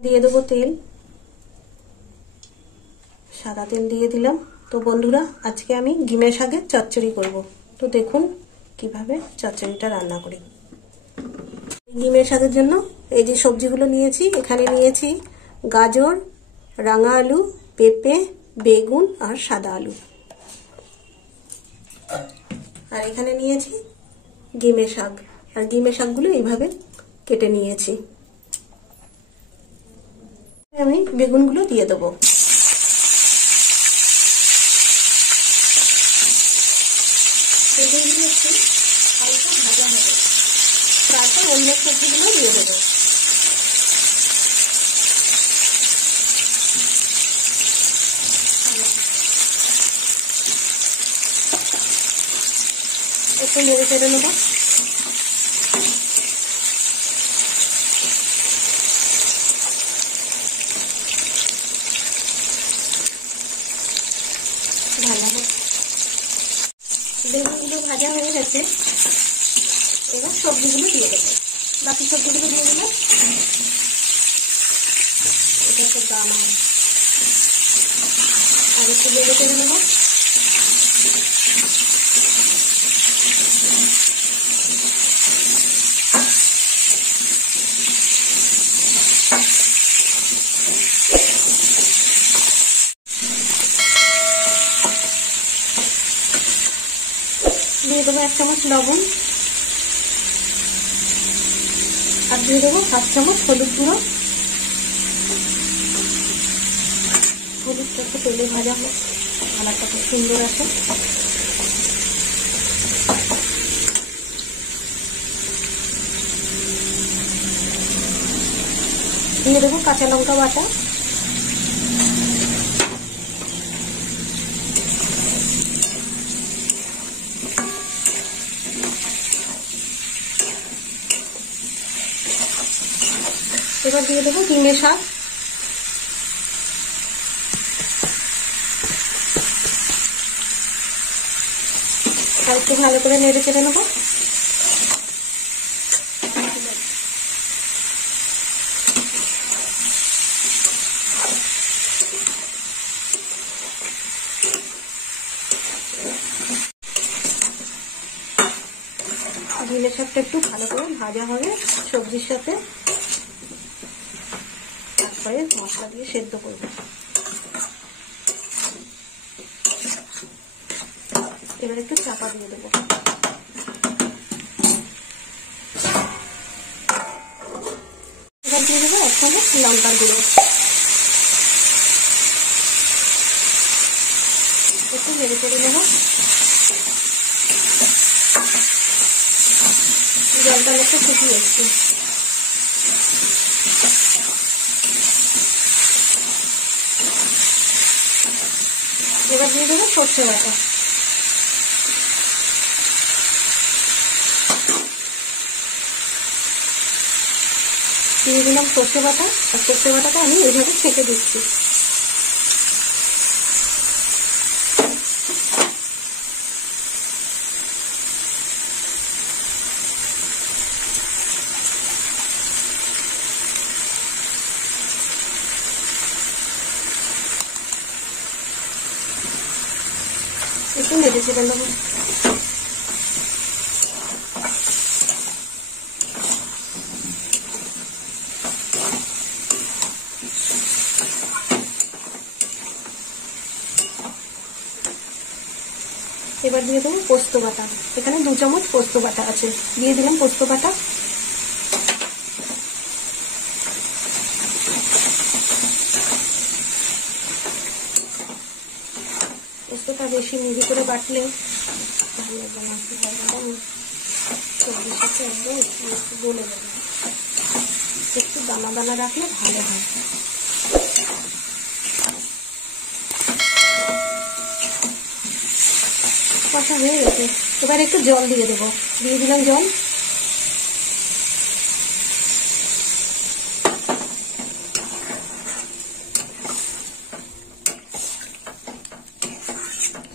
দিয়ে দেবো তেল, সাদা তেল দিয়ে দিলাম। তো বন্ধুরা, আজকে আমি ডিমের শাকের চচ্চড়ি করব। তো দেখুন কিভাবে চচ্চড়িটা রান্না করি। ডিমের শাকের জন্য এই যে সবজিগুলো নিয়েছি, এখানে নিয়েছি গাজর, রাঙা আলু, পেঁপে, বেগুন আর সাদা আলু। আর এখানে নিয়েছি ডিমের শাক, আর ডিমের শাকগুলো এইভাবে কেটে নিয়েছি। আমি বেগুনগুলো দিয়ে দেবো। বেগুনগুলো একটু হালকা ভাজা হবে, তারপর অন্য সবজিগুলো দিয়ে দেবো। একটু নেড়ে চেড়ে নেবো। বেগুনগুলো ভাজা হয়ে গেছে, এবার সবজিগুলো দিয়ে দেবো। বাকি সবজিগুলো দিয়ে দিলাম। এটা তো দানা, আর একটু নেড়ে চেড়ে নেবো। দিয়ে দেবো 1 চামচ লবণ, আর দিয়ে দেবো 7 চামচ হলুদ গুঁড়ো। হলুদটা একটু তেলে ভাজা হোক, কালারটা খুব সুন্দর আছে। দিয়ে দেবো কাঁচা লঙ্কা বাটা, এবার দিয়ে দেবো ডিমের শাক, আর একটু ভালো করে নেড়ে চেড়ে নেবো। ডিমের শাকটা একটু ভালো করে ভাজা হবে সবজির সাথে, তারপরে মশলা দিয়ে সেদ্ধ করব। এবার একটু চাপা দিয়ে দেবো। এবার দিয়ে দেবো 1 চামচ লঙ্কার গুঁড়ো, একটু নেড়ে চেড়ে নেবো। জলটা একটু শুকিয়ে এসছে, এবার দিয়ে দেবো সর্ষে বাটা। দিয়ে দিলাম সর্ষে বাটা, আর সর্ষে বাটাটা আমি এইভাবে ছেঁকে দিচ্ছি। একটু নেড়ে চেড়ে নেবো। এবার দিয়ে দেবো পোস্ত বাটা, এখানে 2 চামচ পোস্ত বাটা আছে, দিয়ে দিলাম পোস্ত বাটা। পোস্তটা বেশি মিহি করে বাটলে ভালো লাগবে না, সবজির সাথে একদম একটু গলে যাবে, একটু দানা দানা রাখলে ভালো হয়। কষা হয়ে গেছে, এবার একটু জল দিয়ে দেবো। দিয়ে দিলাম জল।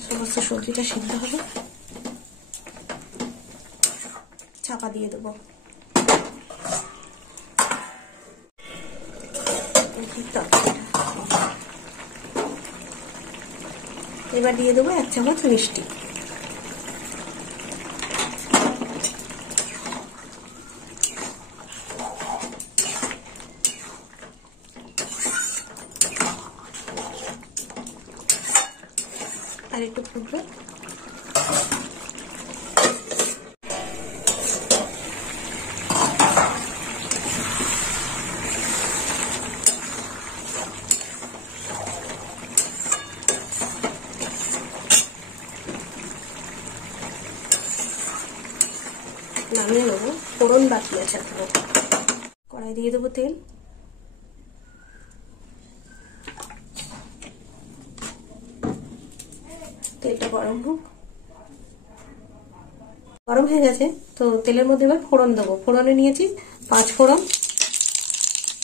সমস্ত সবজিটা সিদ্ধ হবে, চাপা দিয়ে দেবো। এবার দিয়ে দেবো 1 চামচ মিষ্টি। আর একটু ফুটবে। নামিয়ে নেবো, ফোড়ন বাকি আছে এখনো। কড়াই দিয়ে দেবো তেল। তেলটা গরম হোক। গরম হয়ে গেছে, তো তেলের মধ্যে এবার ফোড়ন দেবো। ফোড়নে নিয়েছি 5 ফোড়ন,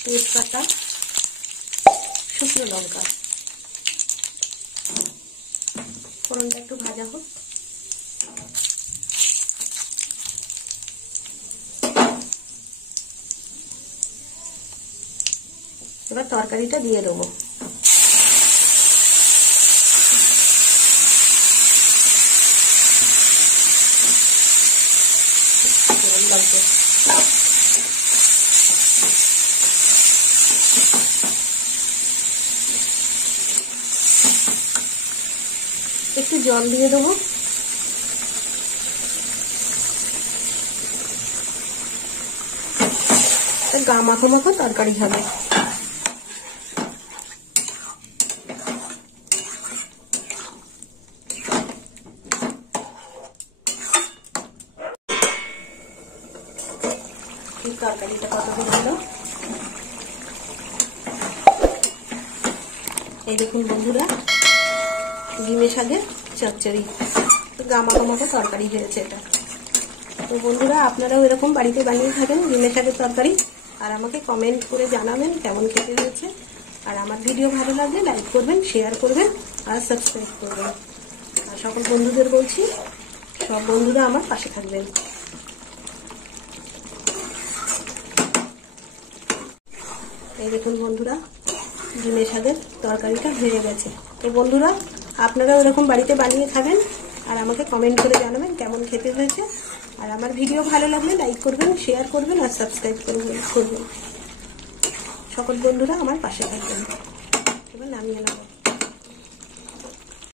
তেজপাতা, শুকনো লঙ্কা। ফোড়নটা একটু ভাজা হোক। এবার তরকারিটা দিয়ে দেবো। একটু জল দিয়ে দেবো। গা মাখো মাখো তরকারি হবে। তরকারিটা কতদিন হলো, এই দেখুন বন্ধুরা, ডিমের শাকের চচ্চড়ি গা মাখো মাখো তরকারি হয়েছে এটা। তো বন্ধুরা, আপনারাও এরকম বাড়িতে বানিয়ে খাবেন ডিমের শাকের তরকারি, আর আমাকে কমেন্ট করে জানাবেন কেমন খেতে হয়েছে। আর আমার ভিডিও ভালো লাগলে লাইক করবেন, শেয়ার করবেন আর সাবস্ক্রাইব করবেন। আর সকল বন্ধুদের বলছি, সব বন্ধুরা আমার পাশে থাকবেন। এই দেখুন বন্ধুরা, ডিমের শাকের তরকারিটা হয়ে গেছে। তো বন্ধুরা, আপনারাও এরকম বাড়িতে বানিয়ে খাবেন আর আমাকে কমেন্ট করে জানাবেন কেমন খেতে হয়েছে। আর আমার ভিডিও ভালো লাগলে লাইক করবেন, শেয়ার করবেন আর সাবস্ক্রাইব করবেন। সকল বন্ধুরা আমার পাশে থাকবেন। এবার নামিয়ে নেব।